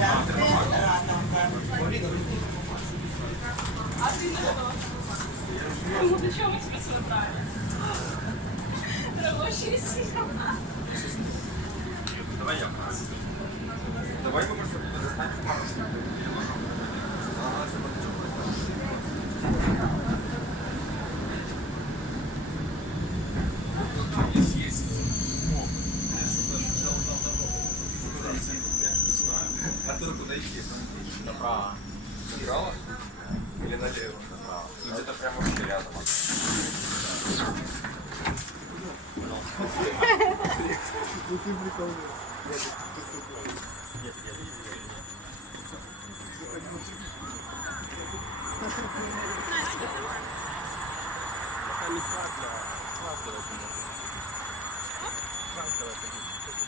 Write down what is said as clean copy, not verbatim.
А ты на что? Ну, для чего мы тебя сюда брали? Рабочая сила. Давай я. Давай мы просто достанем пару штук. Артур, куда идти? Направо. Направо? Или налево? Направо. Ну где-то прям вообще рядом. Ну ты приколы. Нет, нет, нет. Пока не факт, да. Факт давайте можно. Факт давайте.